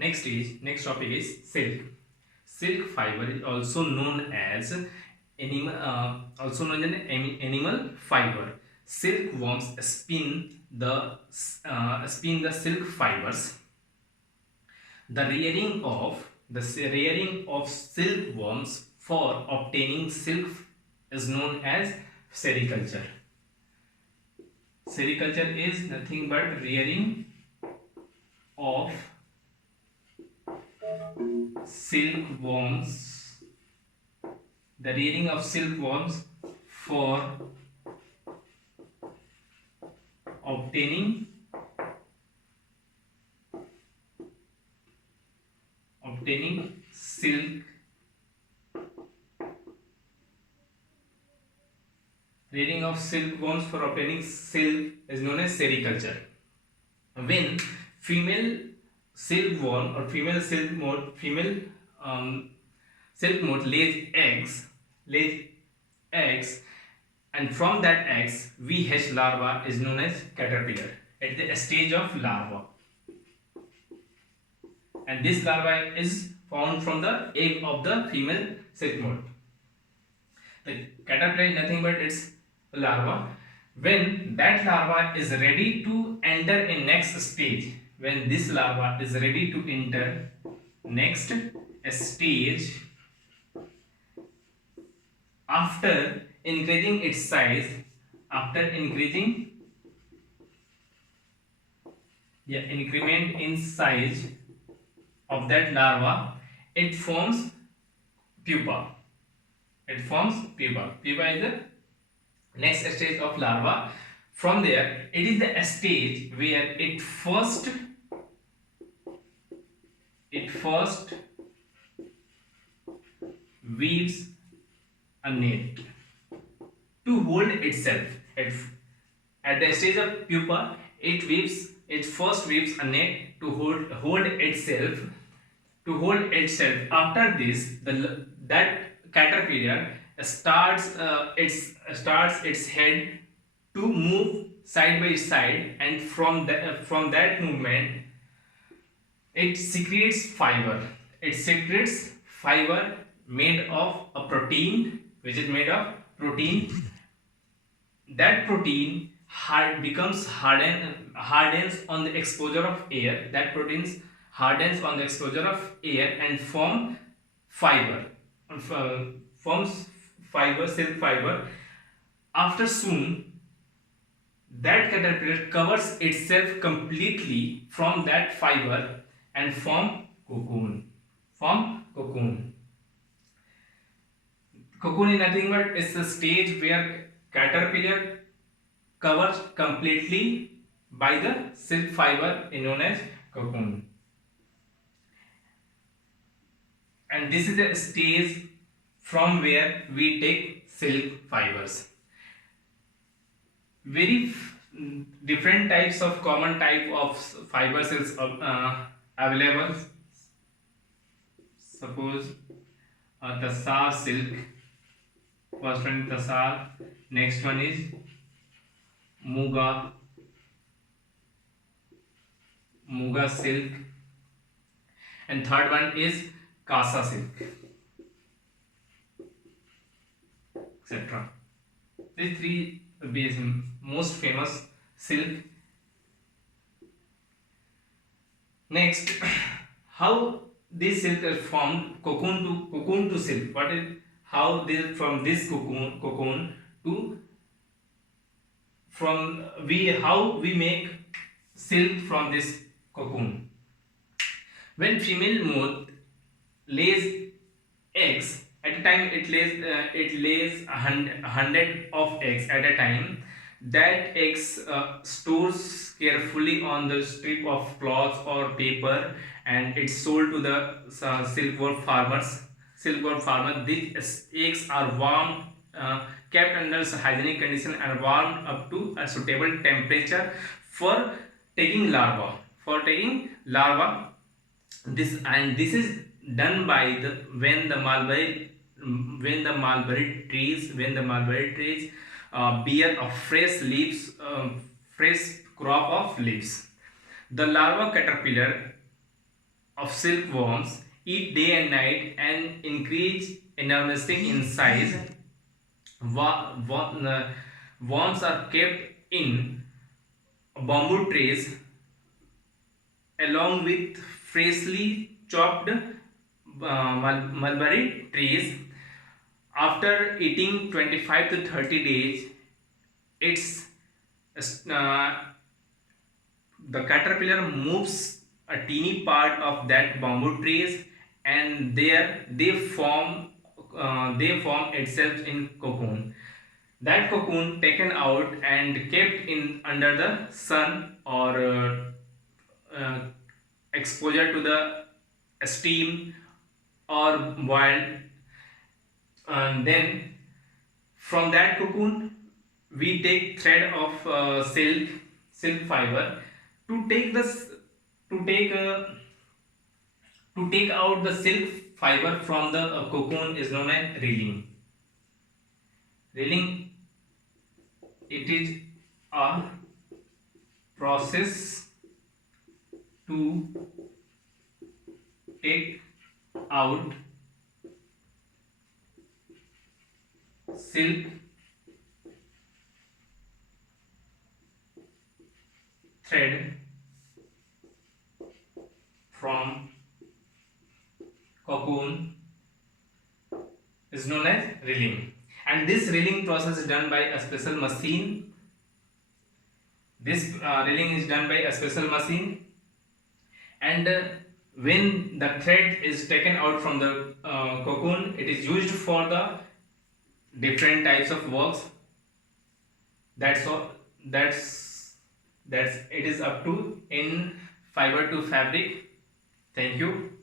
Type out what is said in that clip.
Next topic is silk. Silk fiber is also known as animal fiber. Silkworms spin the silk fibers. The rearing of silkworms for obtaining silk is known as sericulture. Sericulture is nothing but rearing of silkworms. The rearing of silkworms for obtaining silk. Rearing of silkworms for obtaining silk is known as sericulture. When female silkworm or female silk moth lays eggs, and from that eggs we hatch larva is known as caterpillar at the stage of larva. And this larva is found from the egg of the female silk moth. The caterpillar is nothing but its larva. When that larva is ready to enter in next stage, when this larva is ready to enter next stage, after increasing its size, increment in size of that larva, it forms pupa. Pupa is the next stage of larva. From there, it is the stage where it first weaves a net to hold itself. At the stage of pupa, it first weaves a net to hold itself. After this, that caterpillar starts its head to move side by side, and from that movement it secretes fiber. Made of a protein, which is made of protein. That protein hardens on the exposure of air. And forms silk fiber. After soon, that caterpillar covers itself completely from that fiber and form cocoon. Cocoon is nothing but it's the stage where caterpillar covers completely by the silk fiber known as cocoon. And this is the stage from where we take silk fibers. Very different types of common type of fibers is available. Suppose tassar silk. First one is tassar. Next one is muga silk, and third one is kasa silk, etc. These three most famous silk. Next, how this silk is formed, cocoon to silk. How from this cocoon to how we make silk from this cocoon. When female moth lays eggs, at a time it lays 100 of eggs at a time. That eggs stores carefully on the strip of cloth or paper, and it's sold to the silkworm farmers. These eggs are warmed, kept under hygienic condition, and warmed up to a suitable temperature for taking larva. This is done by when the mulberry trees bear a fresh crop of leaves. The larva caterpillar of silkworms eat day and night and increase enormously in size. Wa- wa- uh, Worms are kept in bamboo trays along with freshly chopped mulberry trees. After eating 25 to 30 days, it's uh, the caterpillar moves a teeny part of that bamboo trees, and there they form itself in cocoon. That cocoon taken out and kept in under the sun or uh, exposure to the steam or boiled, and then from that cocoon we take thread of silk fiber to take this to take to take out the silk fiber from the cocoon is known as reeling. It is a process to take out silk thread from cocoon is known as reeling, and this reeling process is done by a special machine. This reeling is done by a special machine, and when the thread is taken out from the cocoon, it is used for the different types of works. That's all. That's it is up to in fiber to fabric. Thank you.